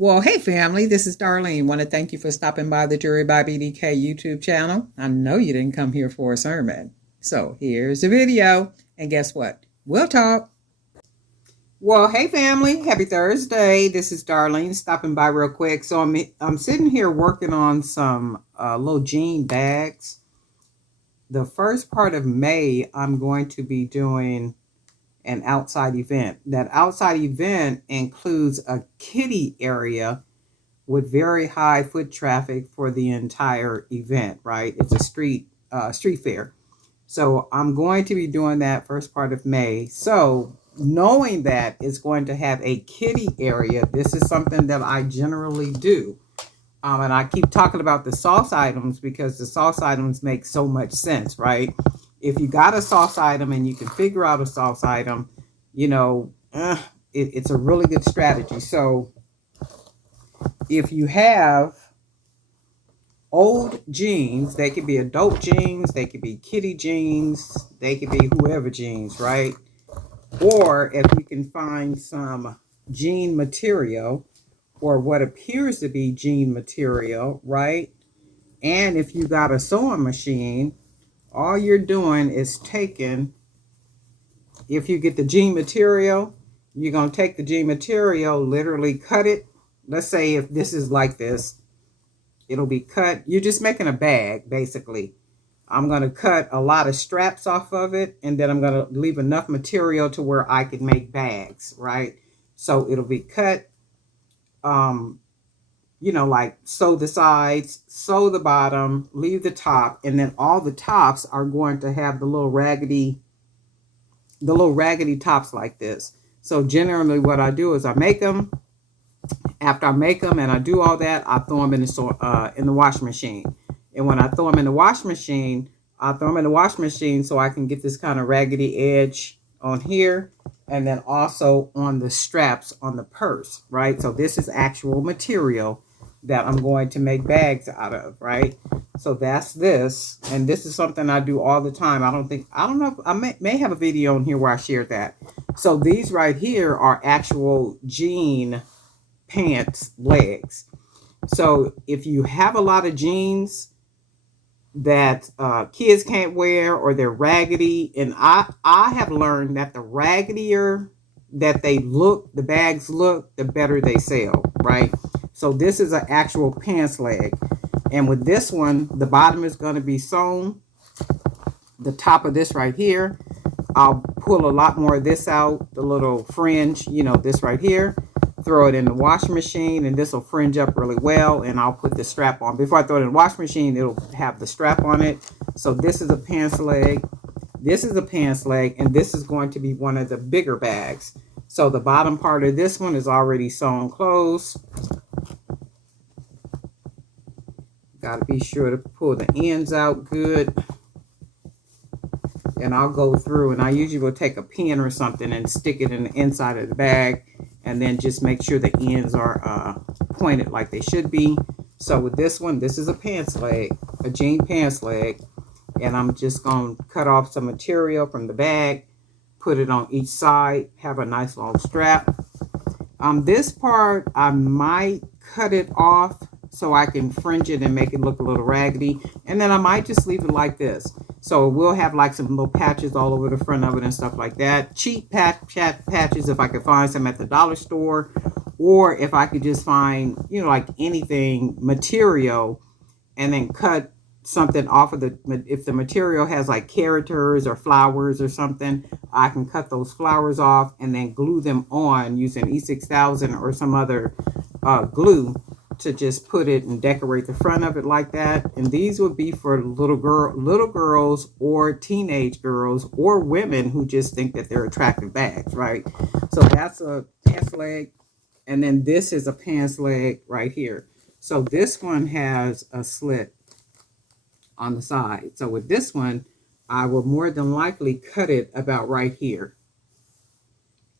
Well, hey family, this is Darlene. Want to thank you for stopping by the Jury by BDK YouTube channel. I know you didn't come here for a sermon. So here's the video. And guess what? We'll talk. Well, hey family, happy Thursday. This is Darlene stopping by real quick. So I'm sitting here working on some little jean bags. The first part of May, I'm going to be doing an outside event. That outside event includes a kiddie area with very high foot traffic for the entire event, right? It's a street fair. So I'm going to be doing that first part of May. So knowing that it's going to have a kiddie area, this is something that I generally do. And I keep talking about the sauce items because the sauce items make so much sense, right? If you got a sauce item and you can figure out a sauce item, it's a really good strategy. So if you have old jeans, they could be adult jeans, they could be kiddie jeans, they could be whoever jeans, right? Or if you can find some jean material or what appears to be jean material, right? And if you got a sewing machine, all you're doing is taking, if you get the jean material, you're going to take the jean material, literally cut it. Let's say if this is like this, it'll be cut. You're just making a bag, basically. I'm going to cut a lot of straps off of it, and then I'm going to leave enough material to where I can make bags, right? So it'll be cut, like sew the sides, sew the bottom, leave the top, and then all the tops are going to have the little raggedy tops like this. So generally what I do is I make them. After I make them and I do all that, I throw them in the washing machine. And when I throw them in the washing machine, I throw them in the washing machine so I can get this kind of raggedy edge on here, and then also on the straps on the purse, right? So this is actual material that I'm going to make bags out of, right? So that's this, and this is something I do all the time. I don't know if I may have a video on here where I shared that. So these right here are actual jean pants legs. So if you have a lot of jeans that kids can't wear, or they're raggedy, and I have learned that the raggedier that the bags look, the better they sell, right? So this is an actual pants leg, and with this one, the bottom is going to be sewn. The top of this right here, I'll pull a lot more of this out, the little fringe, this right here, throw it in the washing machine, and this will fringe up really well, and I'll put the strap on. Before I throw it in the washing machine, it'll have the strap on it. So this is a pants leg, this is a pants leg, and this is going to be one of the bigger bags. So the bottom part of this one is already sewn closed. Got to be sure to pull the ends out good. And I'll go through, and I usually will take a pin or something and stick it in the inside of the bag, and then just make sure the ends are pointed like they should be. So with this one, this is a pants leg, a jean pants leg, and I'm just going to cut off some material from the bag, put it on each side, have a nice long strap. This part, I might cut it off so I can fringe it and make it look a little raggedy, and then I might just leave it like this. So we'll have like some little patches all over the front of it and stuff like that. Cheap patches if I could find some at the dollar store, or if I could just find, like anything material, and then cut something off of if the material has like characters or flowers or something, I can cut those flowers off and then glue them on using E6000 or some other glue, to just put it and decorate the front of it like that. And these would be for little girls or teenage girls or women who just think that they're attractive bags, right? So that's a pants leg, and then this is a pants leg right here. So this one has a slit on the side. So with this one, I will more than likely cut it about right here.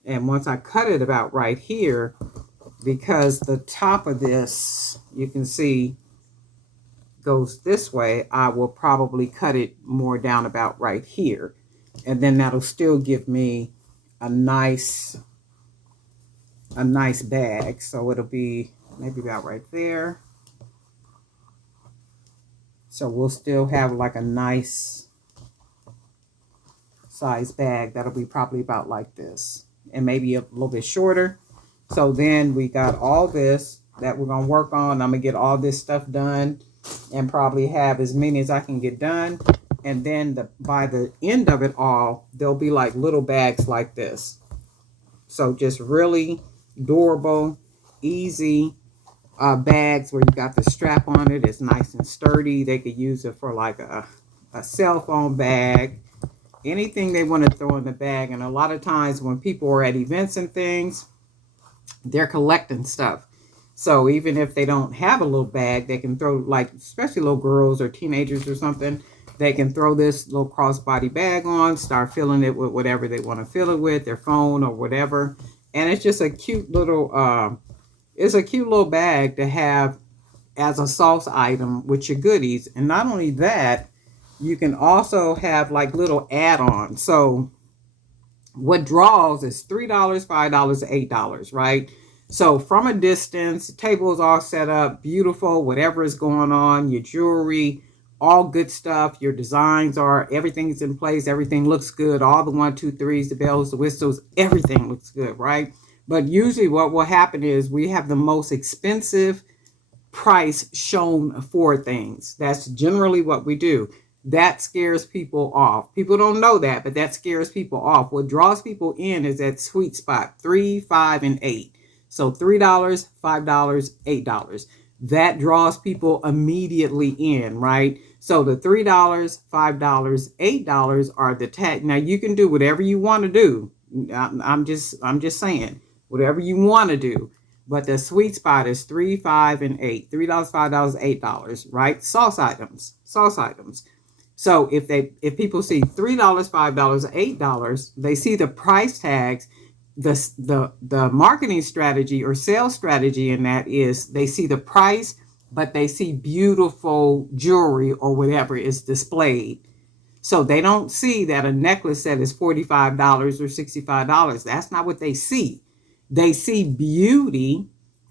And once I cut it about right here, because the top of this, you can see, goes this way, I will probably cut it more down about right here. And then that'll still give me a nice bag. So it'll be maybe about right there. So we'll still have like a nice size bag. That'll be probably about like this, and maybe a little bit shorter. So then we got all this that we're going to work on. I'm going to get all this stuff done and probably have as many as I can get done. And then by the end of it all, there'll be like little bags like this. So just really durable, easy bags where you got the strap on it. It's nice and sturdy. They could use it for like a cell phone bag, anything they want to throw in the bag. And a lot of times when people are at events and things, they're collecting stuff. So even if they don't have a little bag, they can throw, like, especially little girls or teenagers or something, they can throw this little crossbody bag on, start filling it with whatever they want to fill it with, their phone or whatever. And it's just a cute little bag to have as a sauce item with your goodies. And not only that, you can also have like little add-ons. So what draws is $3, $5, $8, right? So from a distance, the table is all set up, beautiful, whatever is going on, your jewelry, all good stuff. Your designs are, everything's in place. Everything looks good. All the 1, 2, 3s, the bells, the whistles, everything looks good, right? But usually what will happen is we have the most expensive price shown for things. That's generally what we do. That scares people off. People don't know that, but that scares people off. What draws people in is that sweet spot, 3, 5, and 8. So $3, $5, $8. That draws people immediately in, right? So the $3, $5, $8 are the tag. Now you can do whatever you want to do. I'm just saying, whatever you want to do. But the sweet spot is 3, 5, and 8. $3, $5, $8, right? Sauce items. So if people see $3, $5, $8, they see the price tags. The marketing strategy or sales strategy in that is they see the price, but they see beautiful jewelry or whatever is displayed. So they don't see that a necklace set is $45 or $65. That's not what they see. They see beauty,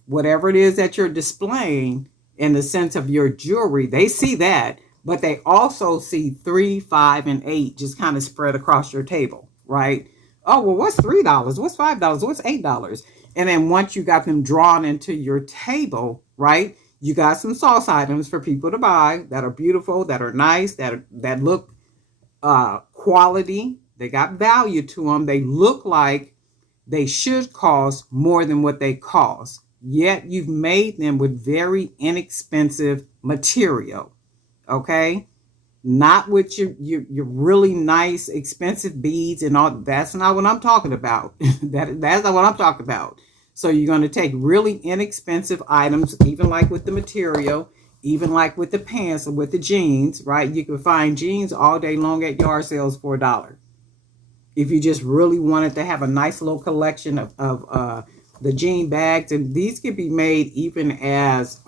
whatever it is that you're displaying in the sense of your jewelry. They see that, but they also see 3, 5, and 8 just kind of spread across your table, right? Oh, well, what's $3? What's $5? What's $8? And then once you got them drawn into your table, right, you got some sauce items for people to buy that are beautiful, that are nice, that look quality. They got value to them. They look like they should cost more than what they cost. Yet you've made them with very inexpensive material, okay? Not with your really nice, expensive beads and all. That's not what I'm talking about. That's not what I'm talking about. So you're going to take really inexpensive items, even like with the material, even like with the pants or with the jeans, right? You can find jeans all day long at yard sales for $1. If you just really wanted to have a nice little collection of the jean bags, and these could be made even as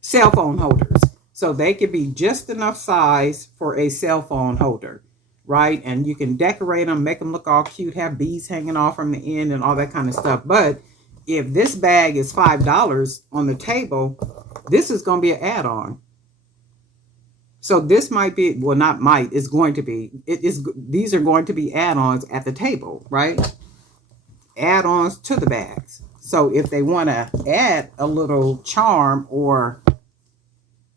cell phone holders. So they could be just enough size for a cell phone holder, right? And you can decorate them, make them look all cute, have beads hanging off from the end and all that kind of stuff. But if this bag is $5 on the table, this is going to be an add-on. So this might be, well, not might, it's going to be, these are going to be add-ons at the table, right? Add-ons to the bags. So if they want to add a little charm or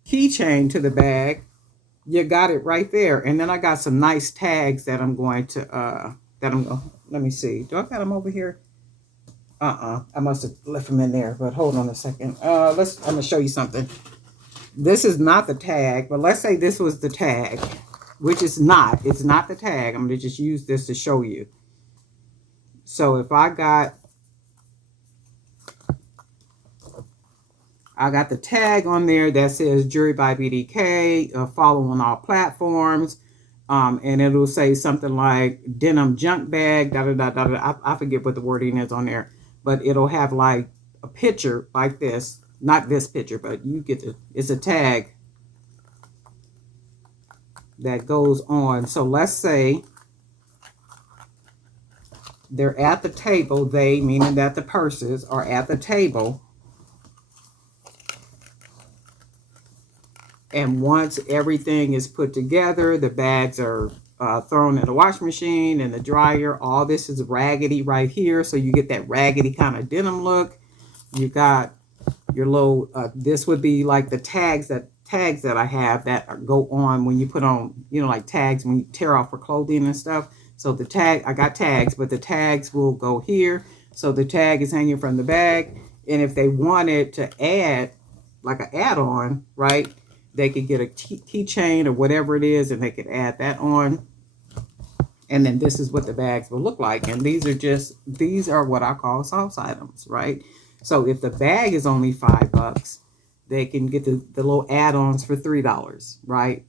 keychain to the bag, you got it right there. And then I got some nice tags that I'm going to, let me see. Do I got them over here? I must have left them in there, but hold on a second. I'm going to show you something. This is not the tag, but let's say this was the tag, which is not. It's not the tag. I'm going to just use this to show you. So if I got the tag on there that says Jewelry by BDK, follow on all platforms, and it'll say something like denim junk bag, I forget what the wording is on there, but it'll have like a picture like this. Not this picture, but you get it's a tag that goes on. So let's say They're at the table. They, meaning that the purses, are at the table. And once everything is put together, the bags are thrown in the washing machine and the dryer. All this is raggedy right here. So you get that raggedy kind of denim look. You got your little, this would be like the tags that I have that go on when you put on, you know, like tags when you tear off for clothing and stuff. So the tag, I got tags, but the tags will go here. So the tag is hanging from the bag. And if they wanted to add like an add-on, right, they could get a keychain or whatever it is, and they could add that on. And then this is what the bags will look like. And these are what I call sauce items, right? So if the bag is only $5, they can get the little add-ons for $3, right?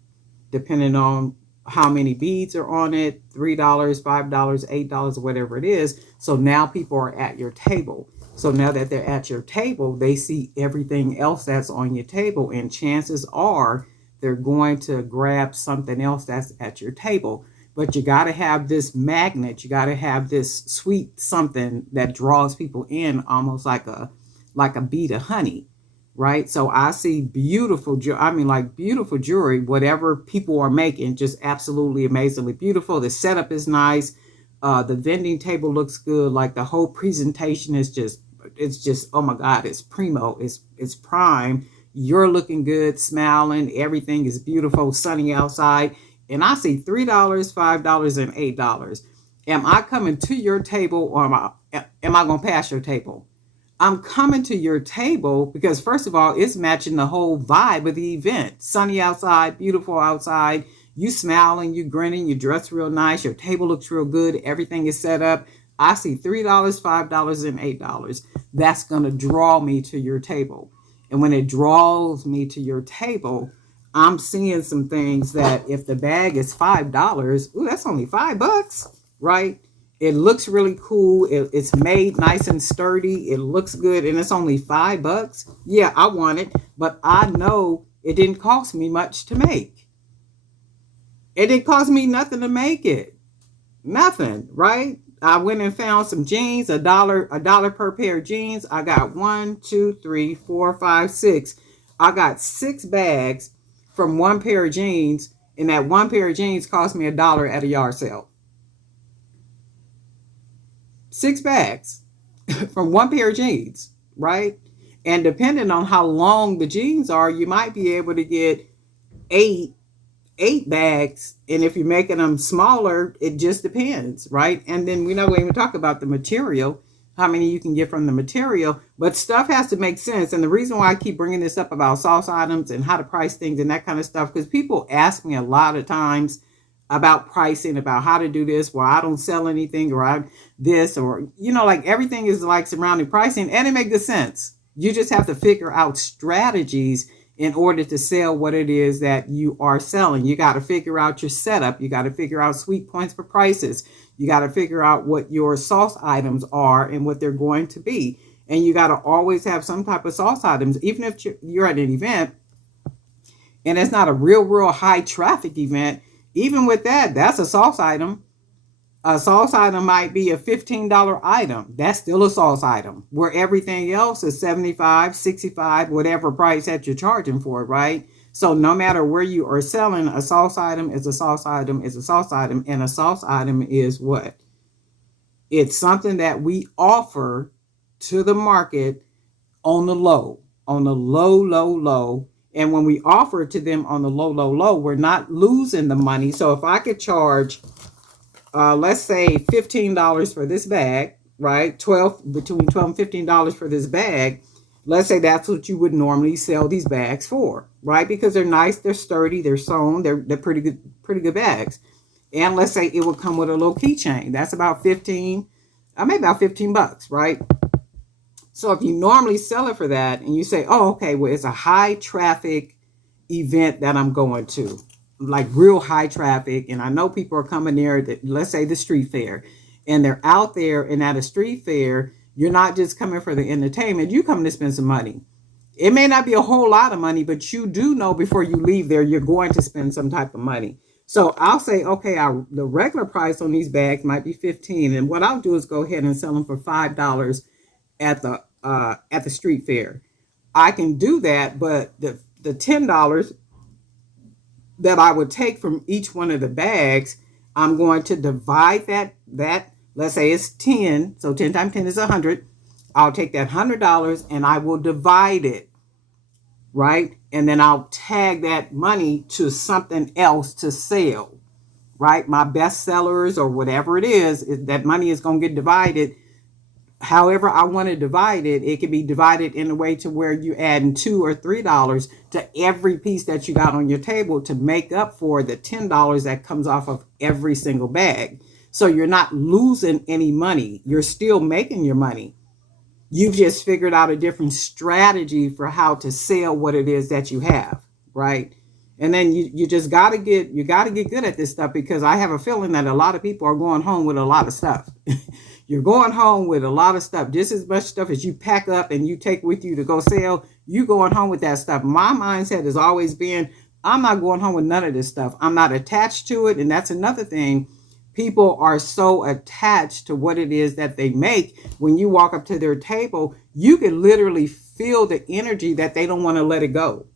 Depending on how many beads are on it, $3, $5, $8, whatever it is. So now people are at your table. So now that they're at your table, they see everything else that's on your table, and chances are they're going to grab something else that's at your table. But you got to have this magnet. You got to have this sweet something that draws people in, almost like a bead of honey, right? So I see beautiful, beautiful jewelry, whatever people are making, just absolutely amazingly beautiful. The setup is nice. The vending table looks good. Like the whole presentation is just, oh my God, it's primo, it's prime. You're looking good, smiling, everything is beautiful, sunny outside. And I see $3, $5, and $8. Am I coming to your table, or am I going to pass your table? I'm coming to your table because, first of all, it's matching the whole vibe of the event. Sunny outside, beautiful outside. You smiling, you grinning, you dress real nice. Your table looks real good. Everything is set up. I see $3, $5, and $8. That's going to draw me to your table. And when it draws me to your table, I'm seeing some things that if the bag is $5, ooh, that's only $5, right? It looks really cool. It's made nice and sturdy. It looks good, and it's only $5. Yeah, I want it, but I know it didn't cost me much to make. It didn't cost me nothing to make it. Nothing, right? I went and found some jeans, a dollar per pair of jeans. I got 1, 2, 3, 4, 5, 6. I got 6 bags from one pair of jeans, and that one pair of jeans cost me $1 at a yard sale. 6 bags from one pair of jeans, right? And depending on how long the jeans are, you might be able to get eight bags. And if you're making them smaller, it just depends, right? And then we don't even talk about the material, how many you can get from the material, but stuff has to make sense. And the reason why I keep bringing this up about sauce items and how to price things and that kind of stuff, because people ask me a lot of times about pricing, about how to do this, well, I don't sell anything, or I this, or, you know, like everything is like surrounding pricing, and it makes good sense. You just have to figure out strategies in order to sell what it is that you are selling. You got to figure out your setup. You got to figure out sweet points for prices. You got to figure out what your sauce items are and what they're going to be. And you got to always have some type of sauce items, even if you're at an event and it's not a real high traffic event. Even with that, that's a sauce item. A sauce item might be a $15 item. That's still a sauce item, where everything else is $75, $65, whatever price that you're charging for it, right? So no matter where you are selling, a sauce item is a sauce item is a sauce item. And a sauce item is what? It's something that we offer to the market on the low, low. And when we offer it to them on the low, we're not losing the money. So if I could charge, let's say $15 for this bag, right? Between $12 and $15 for this bag. Let's say that's what you would normally sell these bags for, right? Because they're nice, they're sturdy, they're sewn, they're pretty good bags. And let's say it would come with a little keychain. That's about maybe about $15, right? So if you normally sell it for that, and you say, oh, okay, well, it's a high traffic event that I'm going to, like real high traffic, and I know people are coming there, let's say the street fair, and they're out there, and at a street fair, you're not just coming for the entertainment, you come to spend some money. It may not be a whole lot of money, but you do know before you leave there, you're going to spend some type of money. So I'll say, okay, the regular price on these bags might be 15, and what I'll do is go ahead and sell them for $5 at the street fair. I can do that, but the $10 that I would take from each one of the bags, I'm going to divide that let's say it's 10, so 10 times 10 is 100. I'll take that $100 and I will divide it, right? And then I'll tag that money to something else to sell, right? My best sellers or whatever it is that money is going to get divided however I want to divide it. It can be divided in a way to where you're adding $2 or $3 to every piece that you got on your table to make up for the $10 that comes off of every single bag. So you're not losing any money. You're still making your money. You've just figured out a different strategy for how to sell what it is that you have, right? And then you just gotta get good at this stuff, because I have a feeling that a lot of people are going home with a lot of stuff. You're going home with a lot of stuff, just as much stuff as you pack up and you take with you to go sell. You going home with that stuff. My mindset has always been, I'm not going home with none of this stuff. I'm not attached to it, and that's another thing. People are so attached to what it is that they make. When you walk up to their table, you can literally feel the energy that they don't want to let it go.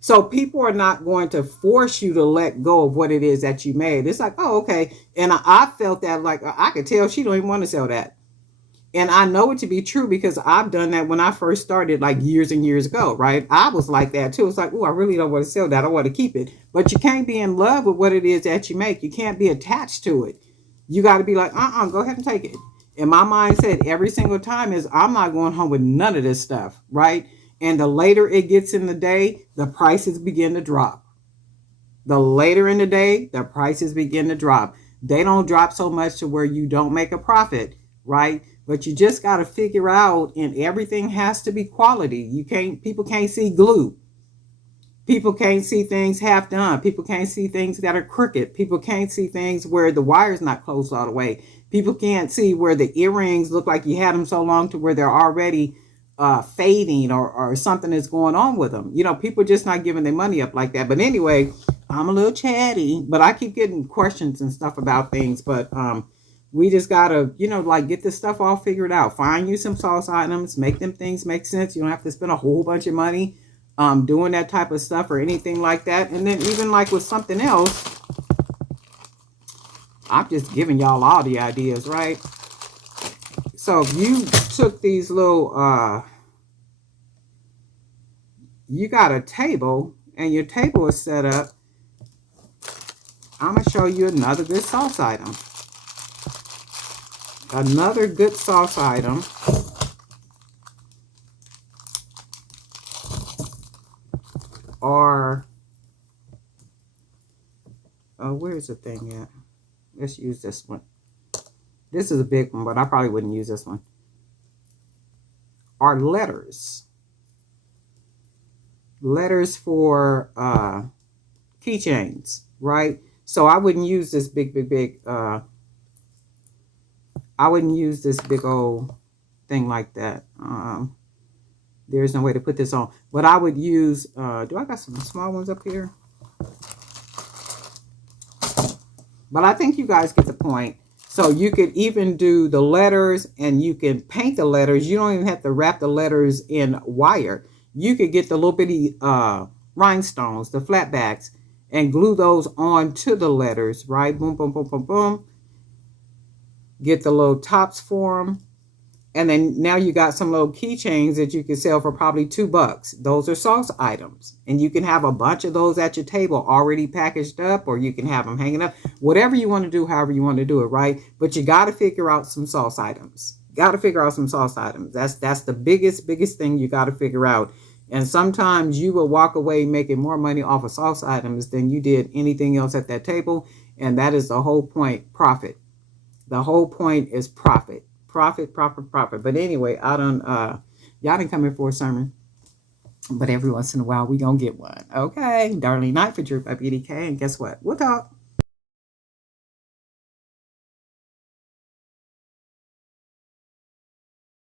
So people are not going to force you to let go of what it is that you made. It's like, oh, okay. And I felt that, like, I could tell she don't even want to sell that. And I know it to be true because I've done that when I first started, like years and years ago, right? I was like that too. It's like, oh, I really don't want to sell that. I want to keep it. But you can't be in love with what it is that you make. You can't be attached to it. You got to be like, go ahead and take it. And my mindset every single time is, I'm not going home with none of this stuff, right? And the later it gets in the day, the prices begin to drop. The later in the day, the prices begin to drop. They don't drop so much to where you don't make a profit, right? But you just got to figure out, and everything has to be quality. People can't see glue. People can't see things half done. People can't see things that are crooked. People can't see things where the wire's not closed all the way. People can't see where the earrings look like you had them so long to where they're already fading, or something is going on with them. People just not giving their money up like that. But anyway, I'm a little chatty, but I keep getting questions and stuff about things. But we just gotta, get this stuff all figured out. Find you some sauce items, make them things make sense. You don't have to spend a whole bunch of money doing that type of stuff or anything like that. And then even like with something else, I'm just giving y'all all the ideas, right? So if you took these little, you got a table and your table is set up, I'm going to show you another good sauce item. Another good sauce item are, where's the thing at? Let's use this one. This is a big one, but I probably wouldn't use this one. Are letters. Letters for keychains, right? So I wouldn't use this big, I wouldn't use this big old thing like that. There's no way to put this on. But I would use, do I got some small ones up here? But I think you guys get the point. So you could even do the letters, and you can paint the letters. You don't even have to wrap the letters in wire. You could get the little bitty rhinestones, the flatbacks, and glue those onto the letters, right? Boom, boom, boom, boom, boom. Get the little tops for them. And then now you got some little keychains that you can sell for probably $2. Those are sauce items. And you can have a bunch of those at your table already packaged up, or you can have them hanging up. Whatever you want to do, however you want to do it, right? But you got to figure out some sauce items. Got to figure out some sauce items. That's the biggest thing you got to figure out. And sometimes you will walk away making more money off of sauce items than you did anything else at that table. And that is the whole point, profit. The whole point is profit. Profit. But anyway, y'all didn't come here for a sermon. But every once in a while, we gonna get one. Okay. Darlene Knight for Drip by BDK. And guess what? We'll talk.